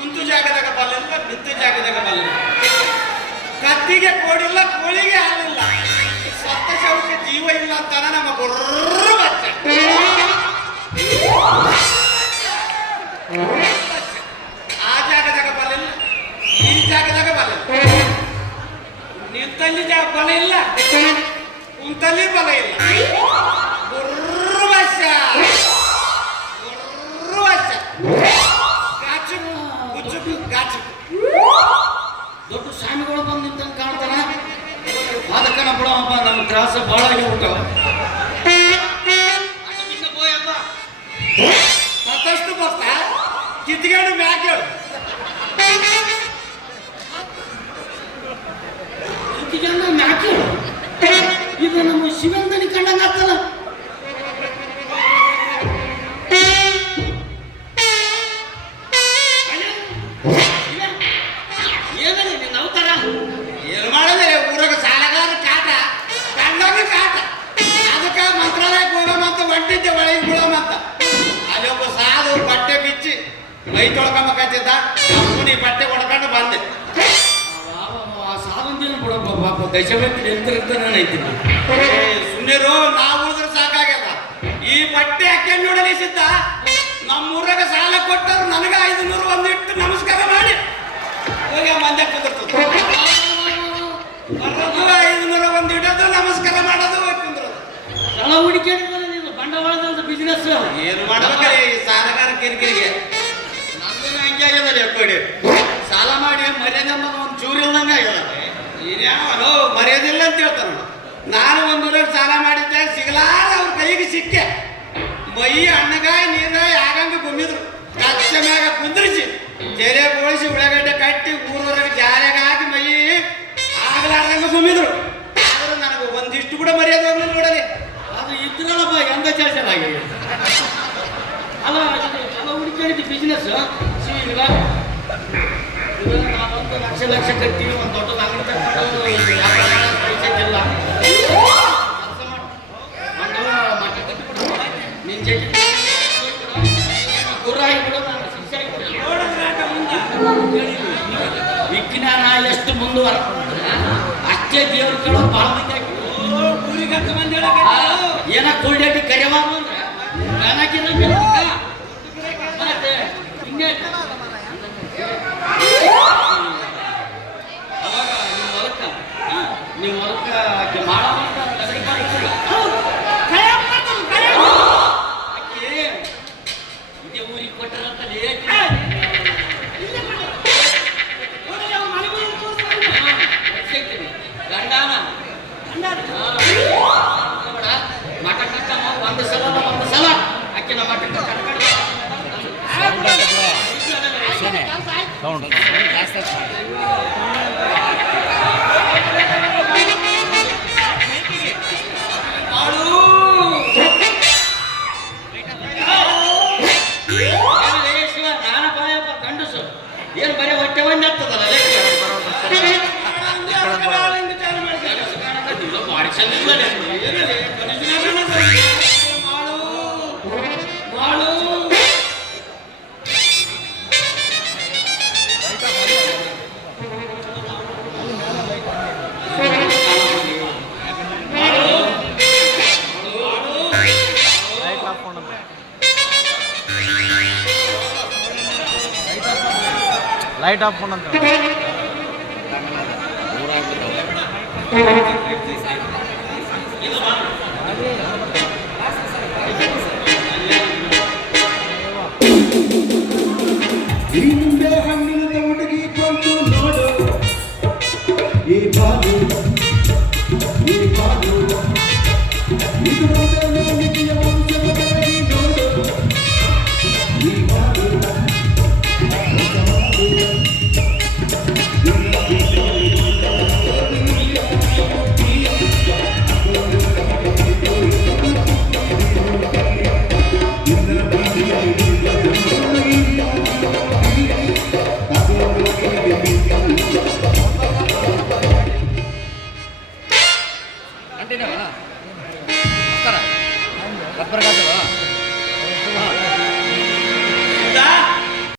ಕುಂತು ಜಾಗದಾಗ ಬಲ್ಲಿಲ್ಲ, ನಿಂತು ಜಾಗದಾಗ ಬಲ್ಲಿಲ್ಲ. ಕತ್ತಿಗೆ ಕೋಡಿಲ್ಲ, ಕೋಳಿಗೆ ಹಾಲಿಲ್ಲ, ಸತ್ತ ಶವಕ್ಕೆ ಜೀವ ಇಲ್ಲ ಅಂತಾನ ನಮ್ಮ ಗೊರ್ರ ಬಚ್ಚ. ಆ ಜಾಗದಾಗ ಬಲಿಲ್ಲ, ಈ ಜಾಗದಾಗ ಬಲಿಲ್ಲ. ನಿಂತಲ್ಲಿ ಬಲ ಇಲ್ಲ, ಕುಂತಲ್ಲಿ ಬಲ ಇಲ್ಲ. ಗೊರ್ರ ಬಚ್ಚ, ಗೊರ್ರ ಬಚ್ಚ. ಗಾಚು ಗುಚ್ಚು ಗಾಚು. ದೊಡ್ಡ ಸ್ವಾಮಿಗಳು ಬಂದು ನಿಂತಂಗೆ ಕಾಣ್ತಾನ. ಅದಕ್ಕನ ಬಿಡಪ್ಪ, ನಮ್ಮ ತ್ರಾಸ ಭಾಳ ಆಗಿಬಿಟ್ಟವ. ಮತ್ತಷ್ಟು ಬಸ್ತ ಕಿತ್ಕೊಂಡು ಮ್ಯಾಕ್ ಹೇಳು. ಕಿತ್ಕೊಂಡು ಮ್ಯಾಕ್ ಹೇಳು. ಇದು ನಮ್ಮ ಶಿವಂದನಿ ಕಂಡಂಗ ಆಗ್ತಲ್ಲ. ಏನು ಮಾಡದೆ ಊರಾಗ ಸಾಲಗಾರ ಕಾಟ, ಕಂಡಾಗ ಕಾಟ. ಅದಕ್ಕೆ ಮಂತ್ರಾಲಯಕ್ಕೆ ಹೋಗಮಂತ ಹೊಂಟಿದ್ದೆ, ಒಳಗೆ ಬೀಳಮಂತ. ಅಲ್ಲೊಬ್ಬ ಸಾಧು ಬಟ್ಟೆ ಬಿಚ್ಚಿ ಮೈ ತೊಳ್ಕೊಂಬಕತ್ತಿದ್ದ. ನೀ ಬಟ್ಟೆ ಹೊಡ್ಕೊಂಡು ಬಂದೆ. ಆ ಸಾಧುಂದಿನ ಬಿಡಪ್ಪ, ಪಾಪ ದಶಮಂತಿ ನಿಂತಿರ್ತಾನೆ. ಸುಮ್ಮನಿರು, ನಾವು ಉಳಿದ್ರೆ ಸಾಕಾಗ್ಯದ. ಈ ಬಟ್ಟೆ ಹಾಕ್ಯಂಡು ನೋಡಲಿಸಿದ್ದ. ನಮ್ಮೂರಾಗ ಸಾಲ ಕೊಟ್ಟರು ನನಗೆ 500 ಒಂದಿಟ್ಟು ನಮಸ್ಕಾರ ಮಾಡಿ ಹೋಗಿ ಮಂದ್ಯ ಕುಂದಿರ್ತದೆ. 500 ಒಂದಿಡೋದು, ನಮಸ್ಕಾರ ಮಾಡೋದು, ಕುಂದ್ರೋದು. ಸಾಲ ಹುಡುಕಿದ್ರೆ ಬಂಡವಾಳದ ಬಿಸ್ನೆಸ್ ಏನು ಮಾಡ್ಬೇಕ್ರಿ ಈ ಸಾಲಗಾರ ಕಿರಿಕಿರಿಗೆ. ನಮ್ದೇನು ಹಂಗೆ ಆಗ್ಯದ ಕೊಡಿ. ಸಾಲ ಮಾಡಿ ಮರ್ಯಾದೆ ಒಂದು ಚೂರು ಇಲ್ದಂಗೆ ಆಗ್ಯದ. ಏನ್ಯಾವನು ಮರ್ಯಾದಿಲ್ಲ ಅಂತ ಹೇಳ್ತಾನ. ನಾನು ಒಂದು ಸಾಲ ಮಾಡಿದ್ದೆ, ಸಿಗಲಾರ ಅವ್ರ ಕೈಗೆ ಸಿಕ್ಕೆ. ಮೈ ಹಣ್ಣಗಾಯಿ ನೀರಾಯಿ ಆಗಂಗೆ ಗುಮ್ಮಿದ್ರು. ಕಚ್ಚ ಮ್ಯಾಗ ಕುಂದ್ರಿಸಿ ಜರೆ ಬೋಳಿಸಿ ಉಳ್ಳಾಗಡ್ಡೆ ಕಟ್ಟಿ ಊರವರೆಗೆ ಜಾರೆಗ ಹಾಕಿ ಮೈ ಆಗಲಾರ್ದಂಗೆ ಗುಮ್ಮಿದ್ರು. ಆದ್ರೂ ನನಗೆ ಒಂದಿಷ್ಟು ಕೂಡ ಮರ್ಯಾದೆ ಹೋಗ್ಲಿಲ್ಲ ನೋಡಲಿ. ಅದು ಇದ್ರಲ್ಲಪ್ಪ ಎಂದ ಚೆನ್ನಾಗಿ ಅಲ್ಲ. ಎಲ್ಲ ಹುಡುಕಿದ್ದು ಬಿಸ್ನೆಸ್. ನಾವೊಂದು ಲಕ್ಷ ಕಟ್ಟಿ ಒಂದು ದೊಡ್ಡ ಅಂಗಡಿ ತಗೊಂಡು ಪೈಸೆಲ್ಲ ಮಟ್ಟ ಕಟ್ಟಿಬಿಡು. ನಿನ್ನ ಜೊತೆ ಗುರ್ರ ಆಗಿಬಿಡು, ನಾನು ಶಿಕ್ಷೆ ವಿಜ್ಞಾನ ಎಷ್ಟು ಮುಂದುವರ ಅಷ್ಟೇ ದೇವ್ರು ಕೇಳೋ ಭಾಳ ಮಂದಿ ಏನ ಕುಳ್ಳೆಟ್ಟಿ ಕರೆವ ಅಂದ್ರೆ ಮತ್ತೆ ಹಿಂಗೆ ಅವಾಗ ನೀವು ಹೊಲಕ್ಕೆ ಮಾಡ ಇದೇ ಊರಿಗೆ ಕೊಟ್ಟರಂತಲೇ ಗಂಡಾನ ಮಠ ಒಂದು ಸಲ ಅಕ್ಕಿನ ಮಠ ನಾನ ಬಾಯಪ್ಪ ಗಂಡಸು ಏನು ಬರೀ ಹೊಟ್ಟೆ ಒಂದೇ ಆಗ್ತದಲ್ಲ. ಬಾಡಿ ಚಂದ ಲೈಟ್ ಆಫ್ ಅಂತ in the